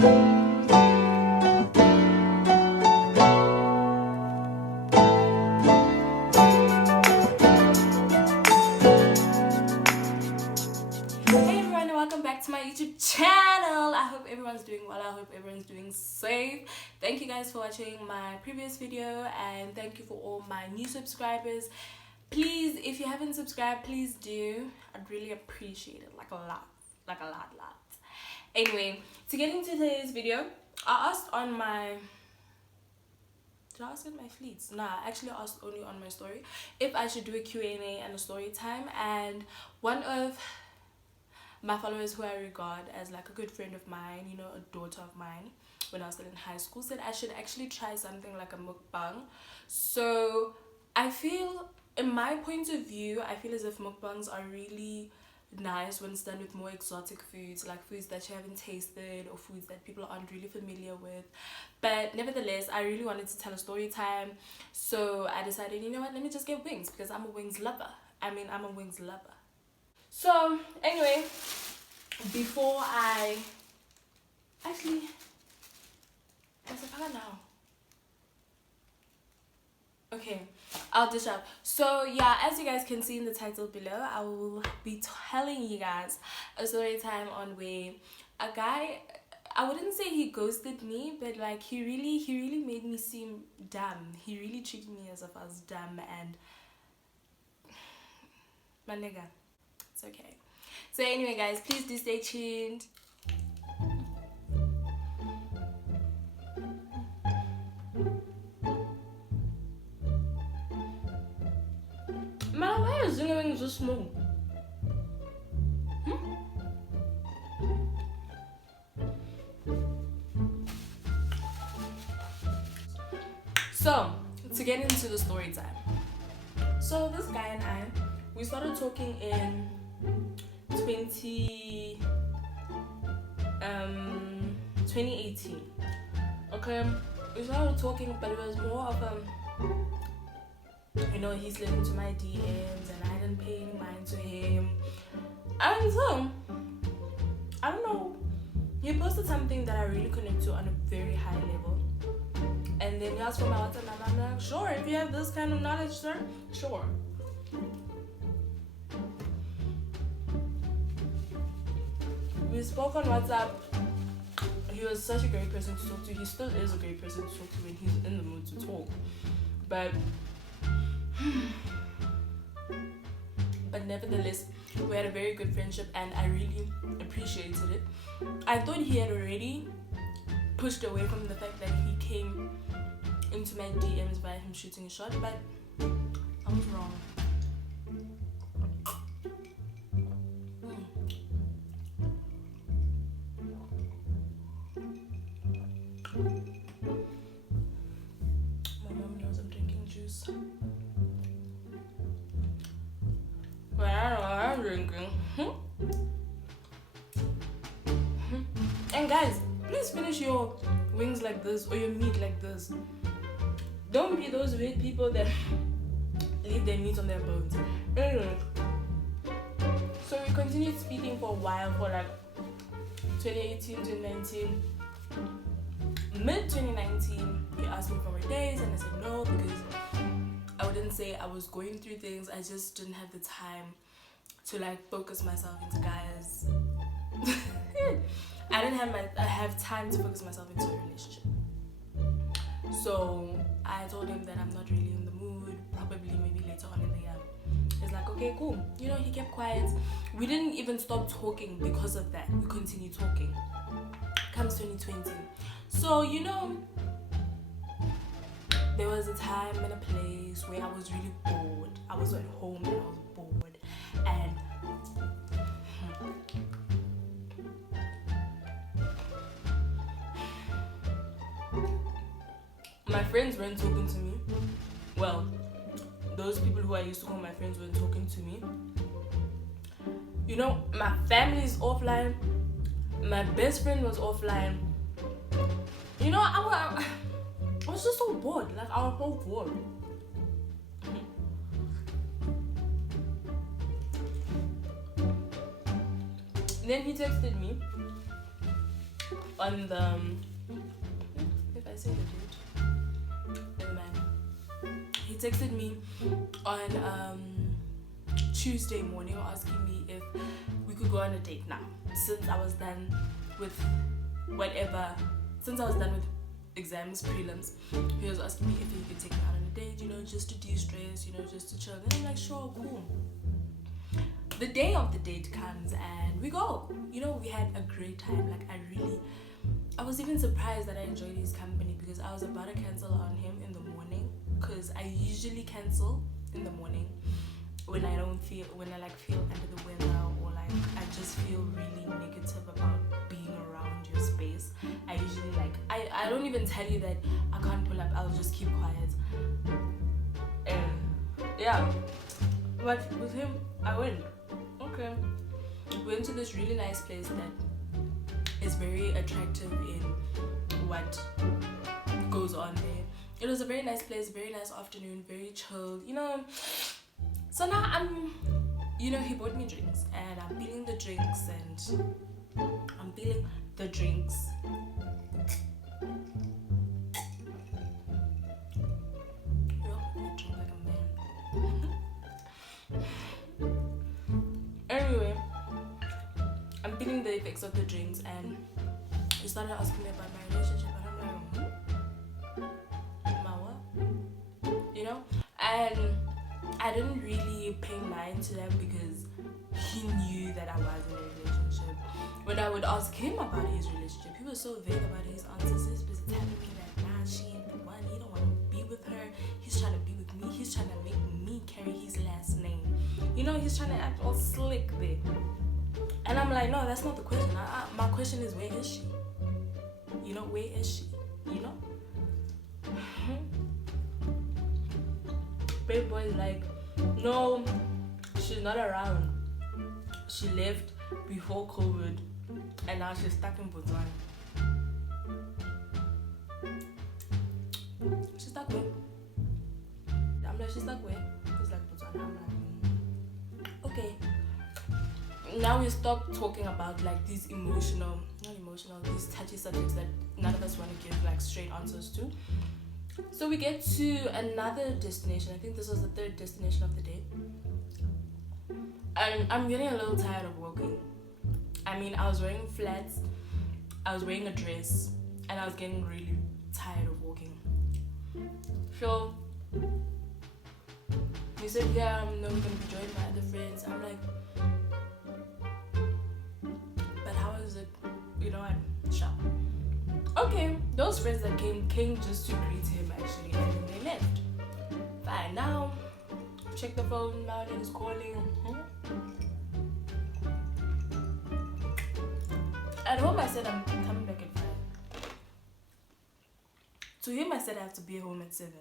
Channel. I hope everyone's doing well. I hope everyone's doing safe. Thank you guys for watching my previous video, and thank you for all my new subscribers. Please, if you haven't subscribed, please do. I'd really appreciate it, like a lot. Anyway, to get into today's video, I asked on my... Did I ask in my fleets? Nah, I actually asked only on my story if I should do a Q&A and a story time, and one of my followers who I regard as like a good friend of mine, you know, a daughter of mine, when I was still in high school, said I should actually try something like a mukbang. So I feel, in my point of view, I feel as if mukbangs are really nice when it's done with more exotic foods, like foods that you haven't tasted or foods that people aren't really familiar with. But nevertheless, I really wanted to tell a story time, so I decided, you know what, let me just get wings, because I'm a wings lover. I'm a wings lover. So anyway, before I actually, what's it now? Okay, I'll dish up. So yeah, as you guys can see in the title below, I will be telling you guys a story time on where a guy, I wouldn't say he ghosted me, but like he really made me seem dumb. He really treated me as if I was dumb, and my nigga, it's okay. So anyway guys, please do stay tuned. Man, why is Zingering so small? So, to get into the story time. So this guy and I, we started talking in 2018. Okay, we started talking, but it was more of you know, he slid into my DMs and I didn't pay any mind to him. And so, I don't know, he posted something that I really connect to on a very high level. And then he asked for my WhatsApp number. I'm like, sure, if you have this kind of knowledge, sir, sure. We spoke on WhatsApp. He was such a great person to talk to. He still is a great person to talk to when he's in the mood to talk. But nevertheless, we had a very good friendship, and I really appreciated it. I thought he had already pushed away from the fact that he came into my DMs by him shooting a shot, but I was wrong. My mom knows I'm drinking juice. But I don't know what I'm drinking. And guys, please finish your wings like this or your meat like this. Don't be those weird people that leave their meat on their bones. Anyway, so we continued speaking for a while, for like 2018, 2019. Mid-2019, he asked me for my days, and I said no, because I wouldn't say I was going through things. I just didn't have the time to like focus myself into guys. I have time to focus myself into a relationship. So I told him that I'm not really in the mood, probably maybe later on in the year. He's like, okay, cool. You know, he kept quiet. We didn't even stop talking because of that. We continued talking. Comes 2020. So, you know, there was a time and a place where I was really bored. I was at home and I was bored. And my friends weren't talking to me. Well, those people who I used to call my friends weren't talking to me. You know, my family is offline. My best friend was offline. You know, I was just so bored. Like, I was so bored. Then he texted me on the if I say the date, never mind. He texted me on Tuesday morning asking me if we could go on a date now, since I was done with exams, prelims. He was asking me if he could take me out on a date, just to de-stress, just to chill. And I'm like, sure, cool. The day of the date comes and we go. We had a great time. Like, I was even surprised that I enjoyed his company, because I was about to cancel on him in the morning, because I usually cancel in the morning when I feel under the weather, or like I just feel really negative about being around your space. I usually I don't even tell you that I can't pull up, I'll just keep quiet. And yeah, but with him I went. Okay, we went to this really nice place that is very attractive in what goes on there. It was a very nice place, very nice afternoon, very chilled, So now he bought me drinks, and I'm feeling the drinks, Anyway, I'm feeling the effects of the drinks, and he started asking me about my relationship, and I'm like, my what? And I didn't really pay mind to them, because he knew that I was in a relationship. When I would ask him about his relationship, he was so vague about his answers. He was telling me that she ain't the one, he don't want to be with her, he's trying to be with me, he's trying to make me carry his last name. He's trying to act all slick there. And I'm like, no, that's not the question. My question is, where is she? Where is she? Baby boy is like, no, she's not around. She left before COVID, and now she's stuck in Botswana. She's stuck where? I'm like, she's stuck where? He's like, Botswana. I'm like, okay. Now we stop talking about like these these touchy subjects that none of us want to give like straight answers to. So we get to another destination. I think this was the third destination of the day. And I'm getting a little tired of walking. I was wearing flats, I was wearing a dress, and I was getting really tired of walking. So he said, yeah, no, we're going to be joined by other friends. I'm like, but how is it? I'm shocked. Okay, those friends that came just to greet him actually, and then they left. Fine, now check the phone, now he's calling. At home I said I'm coming back at 5. To him I said I have to be home at 7.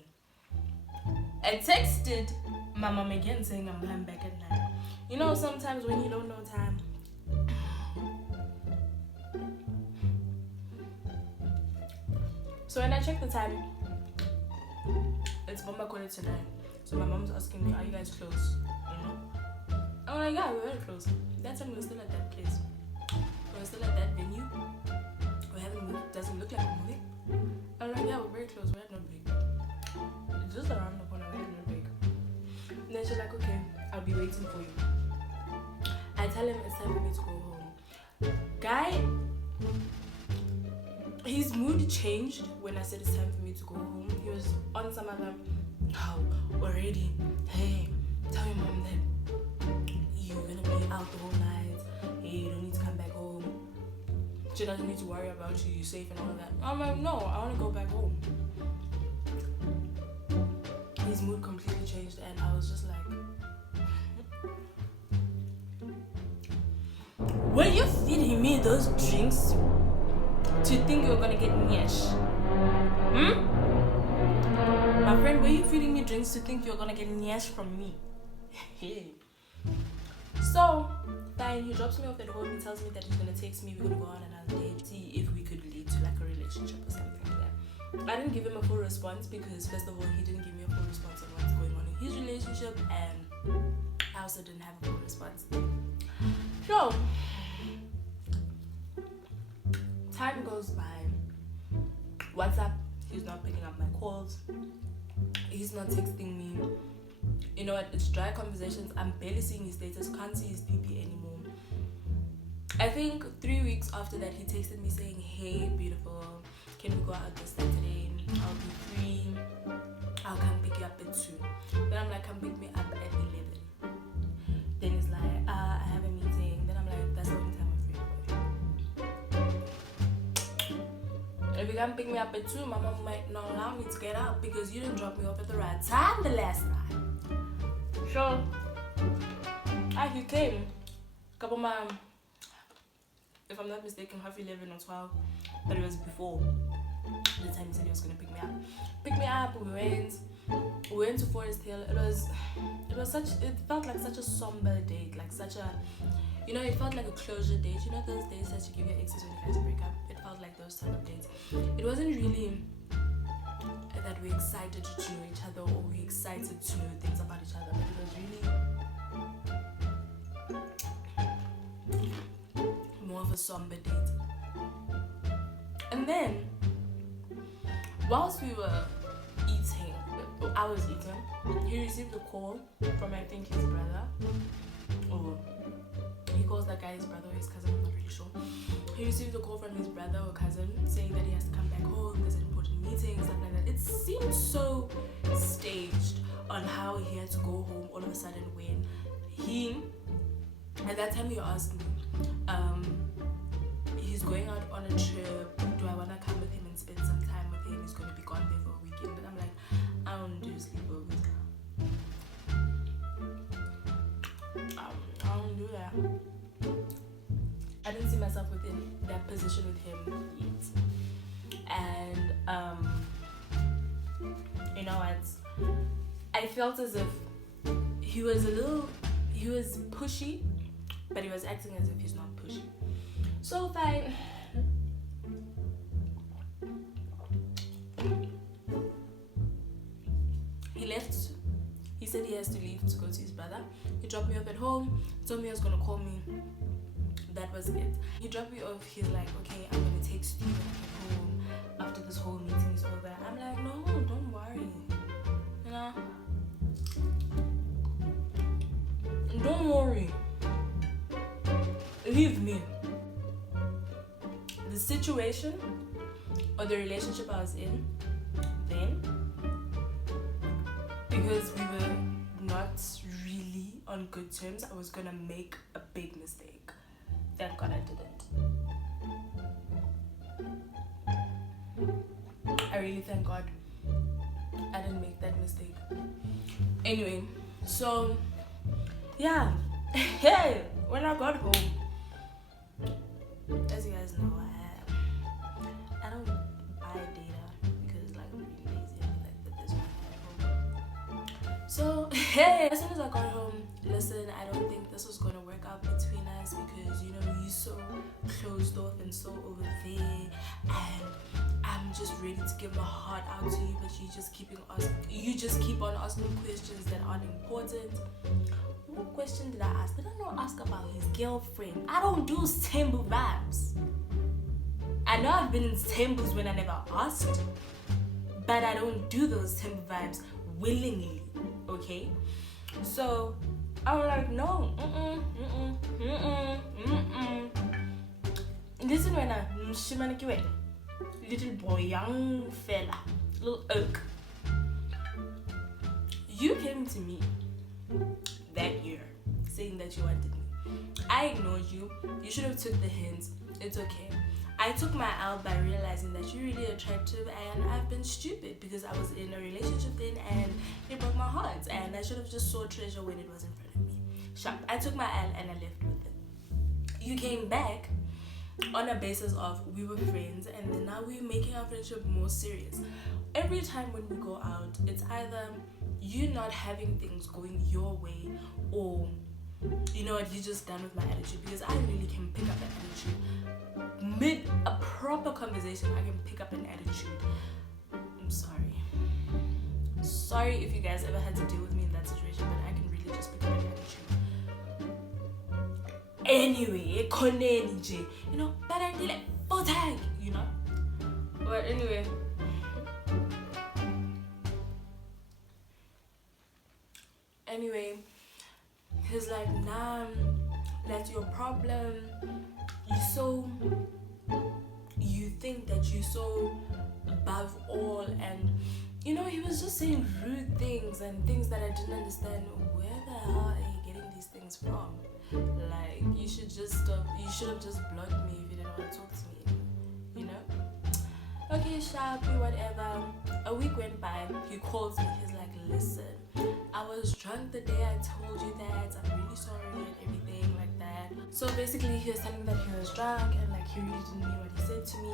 I texted my mom again saying I'm coming back at 9. Sometimes when you don't know time. So when I check the time, it's Bomba quarter to 9. So my mom's asking me, are you guys close? I'm like, yeah, we're very close. That time we were still at that place. We were still at that venue. We haven't moved. Doesn't look like we're moving. I'm like, yeah, we're very close. We're at no break. It's just around the corner. We're at no break. And then she's like, okay, I'll be waiting for you. I tell him it's time for me to go home. Guy, his mood changed when I said it's time for me to go home. He was on some other, already? Hey, tell your mom that you're gonna be out the whole night. Hey, you don't need to come back home. She doesn't need to worry about you. You're safe and all of that. I'm like, no, I want to go back home. His mood completely changed, and I was just like, were you feeding me those drinks to think you're gonna get nyash? My friend, were you feeding me drinks to think you're gonna get nyash from me? So, fine, he drops me off at home. He tells me that he's gonna text me. We're gonna go on another date, see if we could lead to like a relationship or something like that. I didn't give him a full response because, first of all, he didn't give me a full response on what's going on in his relationship, and I also didn't have a full response. So, Time goes by. WhatsApp, he's not picking up my calls. He's not texting me. You know what? It's dry conversations. I'm barely seeing his status. Can't see his DP anymore. I think 3 weeks after that, he texted me saying, "Hey, beautiful, can we go out this Saturday? I'll be free. I'll come pick you up at 2." Then I'm like, "Come pick me up at 11." Then he's like, "I have a meeting." Then I'm like, "That's the only time I'm free." If you come pick me up at 2, my mom might not allow me to get out because you didn't drop me off at the right time the last time. So, he came. Couple mom, if I'm not mistaken, half 11 or 12, but it was before the time he said he was gonna pick me up. Pick me up. We went to Forest Hill. It felt like such a somber date, like such a, it felt like a closure date. You know those dates that you give your exes when you guys break up. It felt like those type of dates. It wasn't really that we're excited to know each other or we're excited to know things about each other, but it was really more of a somber date. And then, whilst we were eating, I was eating, he received a call from, I think, his brother, or he calls that guy his brother or his cousin, I'm not really sure. He received a call from his brother or cousin saying that he has to come back home, there's an important meeting, stuff like that. It seemed so staged on how he had to go home all of a sudden when at that time he asked me, he's going out on a trip, do I want to come with him and spend some time with him? He's going to be gone there for a weekend. And I'm like, I don't do sleepovers. I don't do that. I didn't see myself within that position with him yet. And you know what? I felt as if he was pushy, but he was acting as if he's not pushy. So fine. He left. He said he has to leave to go to his brother. He dropped me off at home, told me he was gonna call me. That was it. He dropped me off. He's like, "Okay, I'm gonna text you when I get home after this whole meeting is over." I'm like, "No, don't worry. Don't worry. Leave me." The situation or the relationship I was in then, because we were not really on good terms, I was gonna make a big mistake. Thank God I didn't. I really thank God I didn't make that mistake. Anyway, so yeah. Hey, when I got home, as you guys know, I don't buy data because like I'm really lazy. I like that there's one at home. So hey, as soon as I got home, listen, I don't think this was gonna work out between us because you're so closed off and so over there, and I'm just ready to give my heart out to you, but you just keep on asking questions that aren't important. What question did I ask? Did I not ask about his girlfriend? I don't do Tembu vibes. I know I've been in Tembus when I never asked, but I don't do those Tembu vibes willingly, okay? So I was like, no, Listen when I little boy, young fella, little oak. You came to me that year saying that you wanted me. I ignored you. You should have took the hint. It's okay. I took my L by realizing that you're really attractive, and I've been stupid because I was in a relationship then and it broke my heart, and I should have just saw treasure when it was in front of me. Sharp. I took my L and I left with it. You came back on a basis of we were friends, and then now we're making our friendship more serious. Every time when we go out, it's either you not having things going your way, or you're just done with my attitude, because I really can pick up an attitude. Mid a proper conversation, I can pick up an attitude. I'm sorry. Sorry if you guys ever had to deal with me in that situation, but I can really just pick up an attitude. Anyway, but I did it full tag. But anyway, he's like, nah, that's your problem. You think that you're so above all, and he was just saying rude things and things that I didn't understand. Where the hell are you getting these things from? Like, you should have just blocked me if you didn't want to talk to me, Okay, Sharpie, whatever. A week went by, he calls me, he's like, listen, I was drunk the day I told you that, I'm really sorry and everything like that. So basically he was telling me that he was drunk and like he really didn't mean what he said to me.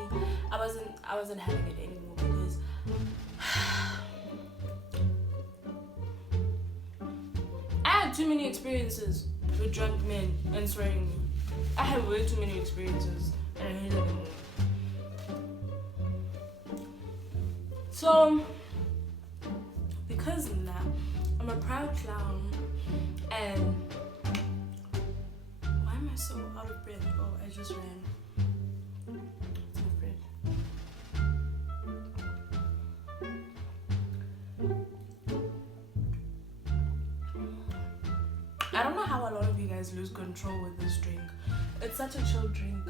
I wasn't having it anymore because I had too many experiences with drunk men and swearing me. I had way too many experiences and I hated them all. So, because now I'm a proud clown, and why am I so out of breath? Oh, I just ran. It's my friend. I don't know how a lot of you guys lose control with this drink. It's such a chill drink.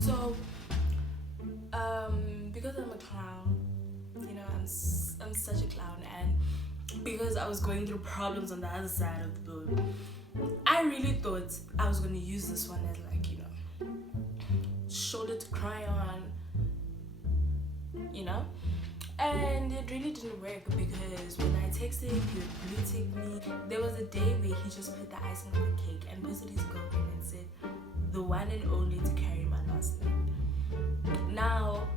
So, because I'm a clown, I'm such a clown, and because I was going through problems on the other side of the boat, I really thought I was going to use this one as like, shoulder to cry on, and it really didn't work because when I texted him, he would blue tick me. There was a day where he just put the icing on the cake and visited his girlfriend and said, the one and only to carry my last name. Now,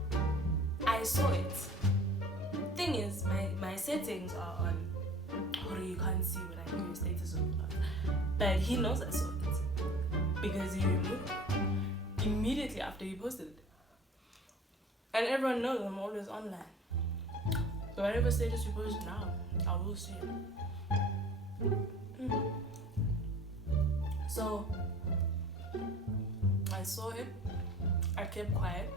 I saw it. Thing is, my settings are on, or you can't see when I do your status or not. But he knows I saw it because he removed it immediately after he posted it. And everyone knows I'm always online. So whatever status you post now, I will see it. So I saw it. I kept quiet.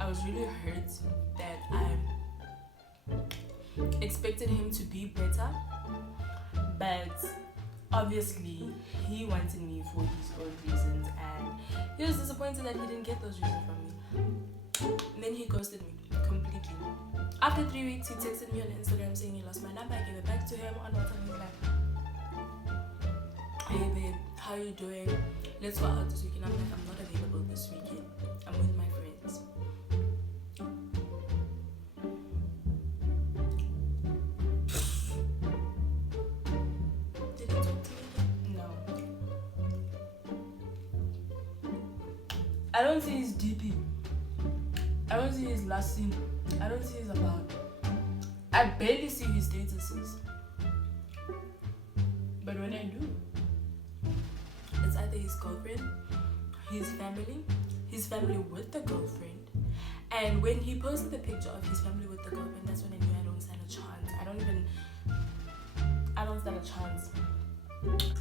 I was really hurt that I expected him to be better, but obviously he wanted me for his own reasons, and he was disappointed that he didn't get those reasons from me. And then he ghosted me completely. After 3 weeks, he texted me on Instagram saying he lost my number. I gave it back to him on WhatsApp. He was like, hey babe, how you doing? Let's go out this weekend. I'm like, I'm not available this weekend. I'm with my friends. Did he talk to me? No. I don't see his DP. I don't see his last scene. I don't see his about. I barely see his statuses. But when I do, it's either his girlfriend, his family with the girlfriend. And when he posted the picture of his family with the girlfriend, that's when I knew I don't stand a chance. I don't stand a chance.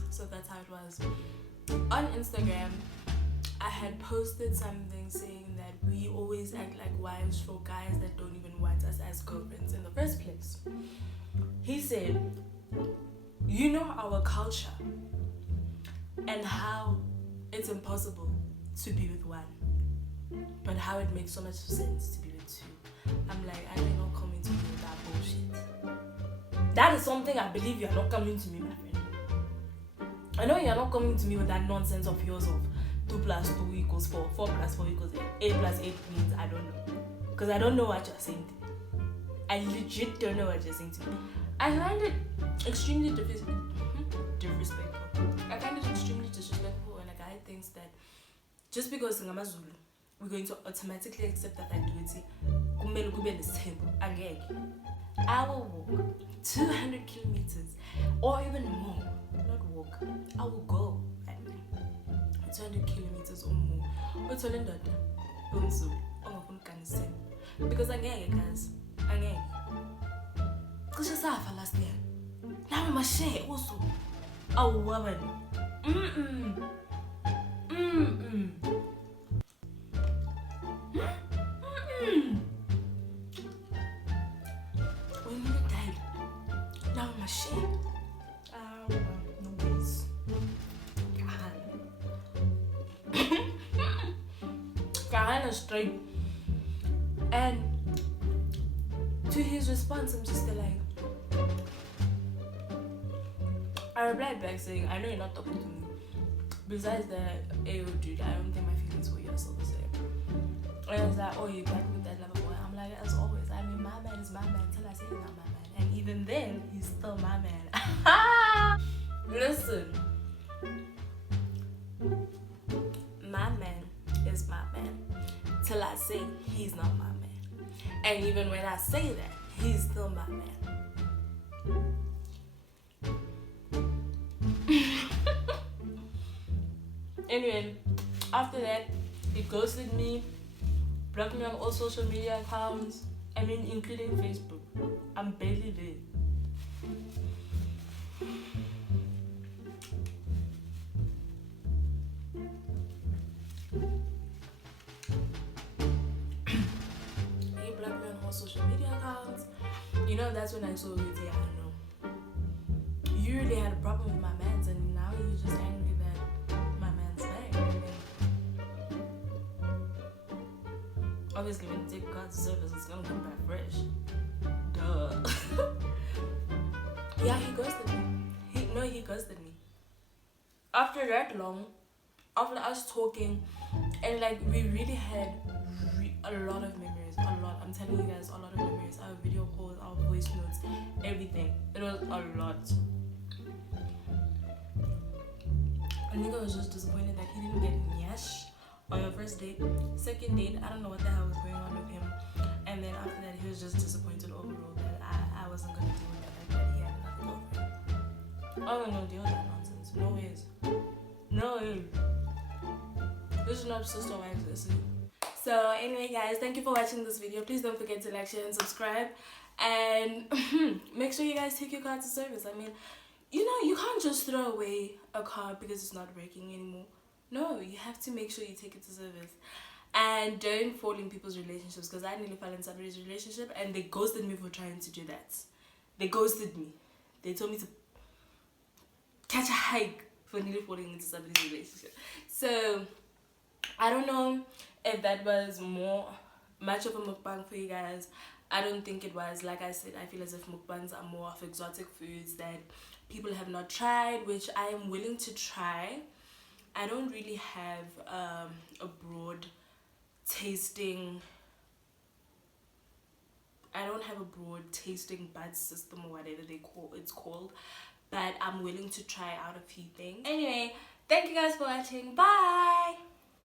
So that's how it was. On Instagram, I had posted something saying that we always act like wives for guys that don't even want us as girlfriends in the first place. He said, you know our culture and how it's impossible to be with one, but how it makes so much sense to be with two. I'm like, I know you're not coming to me with that bullshit. That is something I believe you're not coming to me, my friend. I know you're not coming to me with that nonsense of yours of 2 + 2 = 4, 4 + 4 = 8, 8 + 8 means I don't know. Because I don't know what you're saying to me. I legit don't know what you're saying to me. I find it extremely disrespectful. I find it extremely disrespectful when a guy thinks that just because Zulu, we're going to automatically accept that activity. I will walk 200 kilometers or even more. Not walk. I will go 200 kilometers or more. What's all in that? Because guys. Because you saw last year. Now I'm a share also. Oh, woman. kind of straight. And to his response, I'm just like, I replied back saying, I know you're not talking to me. Besides that, hey, dude, I don't think my feelings for you are still the same. And I was like, oh, you're back with that lover boy. I'm like, as always, I mean, my man is my man till I say he's not my man. And even then, he's still my man. Listen, my man is my man till I say he's not my man. And even when I say that, he's still my man. Anyway, after that, he ghosted me, blocked me on all social media accounts, I mean, including Facebook. I'm barely there. He blocked me on all social media accounts. You know, that's when I saw it. Yeah, I know. You really had a problem with my man's, and now you're just angry that my man's back. Obviously, when you take God's service, it's gonna come back fresh. Duh. Yeah, he ghosted me. He ghosted me. After that long, after us talking, and like we really had a lot of memories. A lot. I'm telling you guys, a lot of memories. Our video calls, our voice notes, everything. It was a lot. I think I was just disappointed that he didn't get nyash on the first date. Second date, I don't know what the hell was going on with him. And then after that, he was just disappointed overall that I wasn't going to deal with the fact that he had another girlfriend. Oh no, deal with that nonsense. No ways. No way. This is not sister wives, this is. So anyway guys, thank you for watching this video. Please don't forget to like, share and subscribe. And make sure you guys take your car to service. I mean, you know, you can't just throw away a car because it's not working anymore. No, you have to make sure you take it to service. And don't fall in people's relationships, because I nearly fell in somebody's relationship and they ghosted me for trying to do that. They ghosted me. They told me to catch a hike for nearly falling into somebody's relationship. So I don't know if that was much of a mukbang for you guys. I don't think it was. Like I said, I feel as if mukbangs are more of exotic foods that people have not tried, which I am willing to try. I don't really have a broad tasting bud system or whatever it's called, but I'm willing to try out a few things. Anyway, thank you guys for watching. Bye.